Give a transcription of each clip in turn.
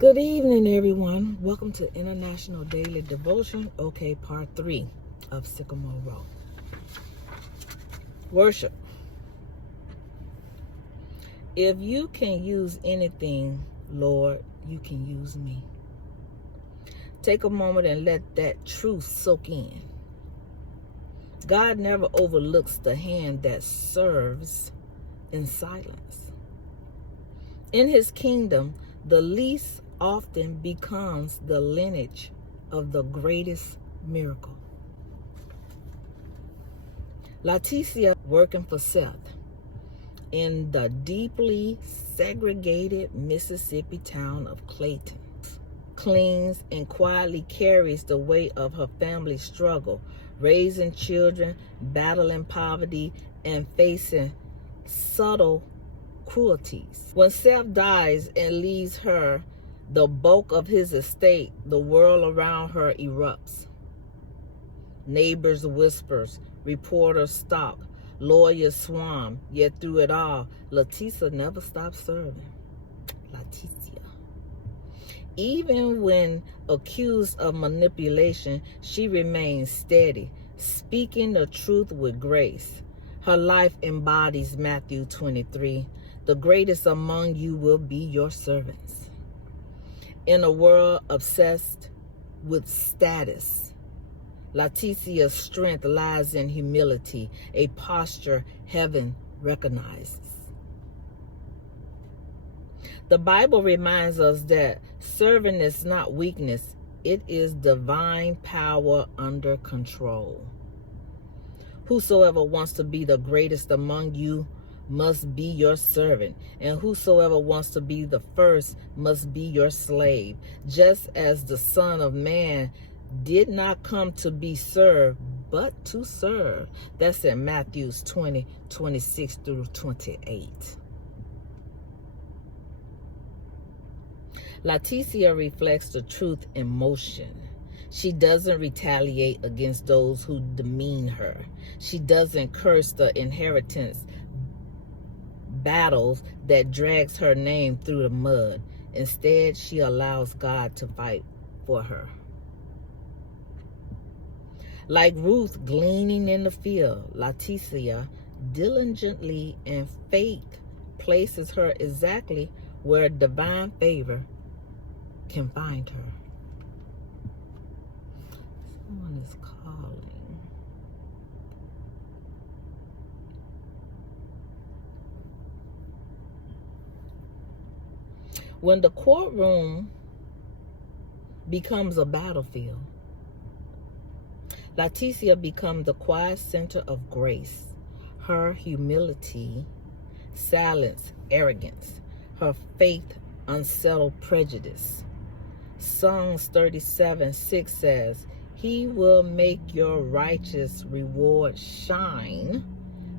Good evening, everyone. Welcome to International Daily Devotion, okay, part 3 of Sycamore Row. Worship. If you can use anything, Lord, you can use me. Take a moment and let that truth soak in. God never overlooks the hand that serves in silence. In his kingdom, the least often becomes the lineage of the greatest miracle. Leticia, working for Seth in the deeply segregated Mississippi town of Clayton, cleans and quietly carries the weight of her family's struggle, raising children, battling poverty, and facing subtle cruelties. When Seth dies and leaves her the bulk of his estate, the world around her erupts. Neighbors whispers, reporters stalk, lawyers swarm, yet through it all, Leticia never stopped serving. Leticia. Even when accused of manipulation, she remains steady, speaking the truth with grace. Her life embodies Matthew 23. The greatest among you will be your servants. In a world obsessed with status, Leticia's strength lies in humility, a posture heaven recognizes. The Bible reminds us that serving is not weakness, it is divine power under control. Whosoever wants to be the greatest among you must be your servant, and whosoever wants to be the first must be your slave, just as the Son of Man did not come to be served, but to serve. That's in Matthew 20, 26 through 28. Leticia reflects the truth in motion. She doesn't retaliate against those who demean her. She doesn't curse the inheritance battles that drags her name through the mud. Instead, she allows God to fight for her. Like Ruth gleaning in the field, Leticia diligently and faith places her exactly where divine favor can find her. Someone is calling. When the courtroom becomes a battlefield, Leticia becomes the quiet center of grace. Her humility silences arrogance. Her faith unsettles prejudice. Psalms 37:6 says, "He will make your righteous reward shine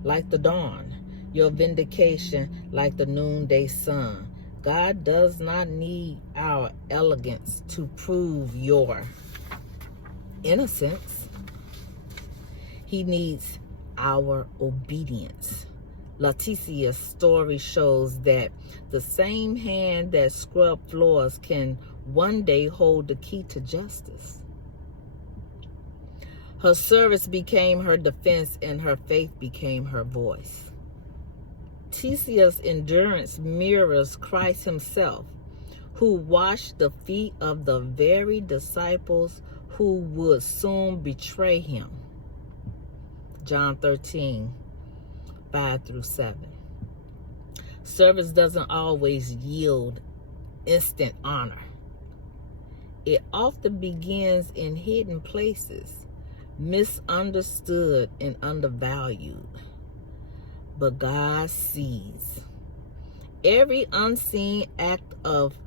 like the dawn, your vindication like the noonday sun." God does not need our elegance to prove your innocence. He needs our obedience. Leticia's story shows that the same hand that scrubbed floors can one day hold the key to justice. Her service became her defense, and her faith became her voice. Leticia's endurance mirrors Christ himself, who washed the feet of the very disciples who would soon betray him. John 13:5-7. Service doesn't always yield instant honor. It often begins in hidden places, misunderstood and undervalued. But God sees. Every unseen act of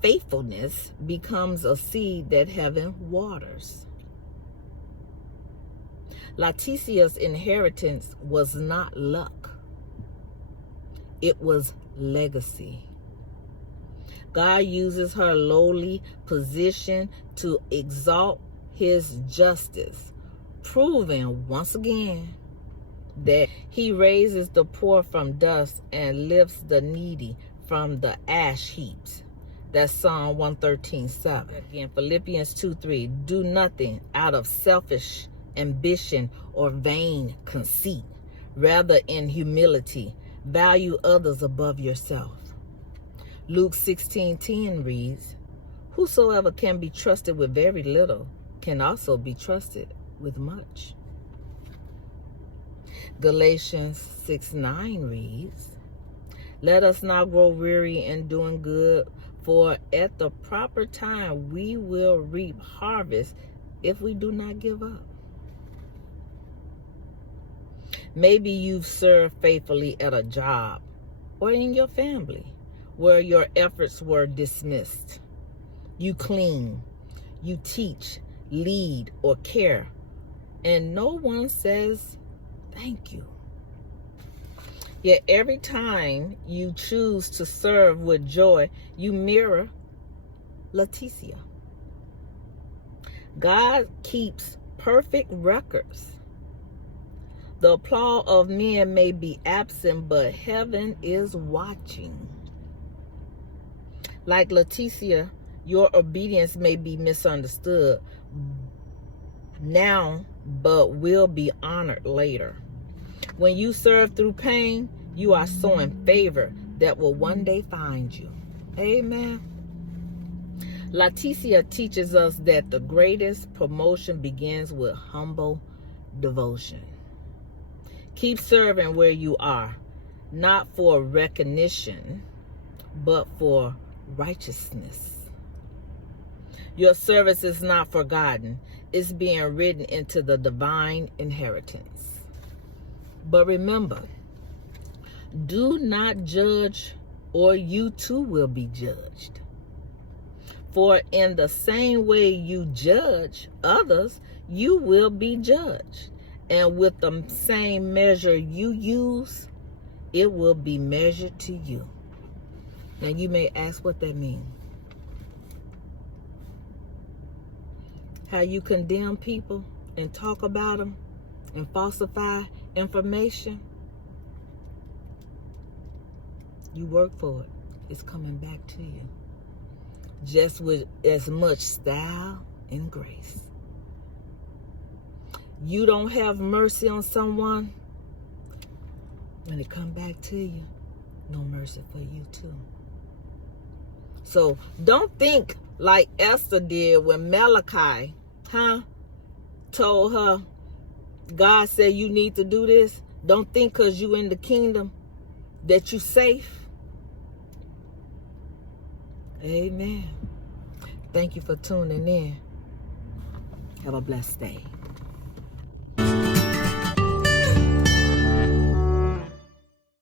faithfulness becomes a seed that heaven waters. Leticia's inheritance was not luck. It was legacy. God uses her lowly position to exalt his justice, proving once again that he raises the poor from dust and lifts the needy from the ash heaps. That's Psalm 113:7. Again, Philippians 2:3. Do nothing out of selfish ambition or vain conceit. Rather, in humility, value others above yourself. Luke 16:10 reads, whosoever can be trusted with very little can also be trusted with much. Galatians 6:9 reads, let us not grow weary in doing good, for at the proper time we will reap harvest if we do not give up. Maybe you've served faithfully at a job or in your family where your efforts were dismissed. You clean, you teach, lead, or care, and no one says thank you. Yet every time you choose to serve with joy, you mirror 𝘿𝑒𝑡𝑖𝑐𝑖𝑎. God keeps perfect records. The applause of men may be absent, but heaven is watching. Like 𝘿𝑒𝑡𝑖𝑐𝑖𝑎, your obedience may be misunderstood now, but will be honored later. When you serve through pain, you are sowing favor that will one day find you. Amen. 𝘿𝑒𝑡𝑖𝑐𝑖𝑎 teaches us that the greatest promotion begins with humble devotion. Keep serving where you are, not for recognition, but for righteousness. Your service is not forgotten. It's being written into the divine inheritance. But remember, do not judge, or you too will be judged. For in the same way you judge others, you will be judged. And with the same measure you use, it will be measured to you. Now you may ask what that means. How you condemn people and talk about them and falsify information, you work for it. It's coming back to you. Just with as much style and grace. You don't have mercy on someone, when it come back to you, no mercy for you too. So don't think like Esther did when Malachi, told her, God said you need to do this. Don't think because you in the kingdom that you safe. Amen. Thank you for tuning in. Have a blessed day.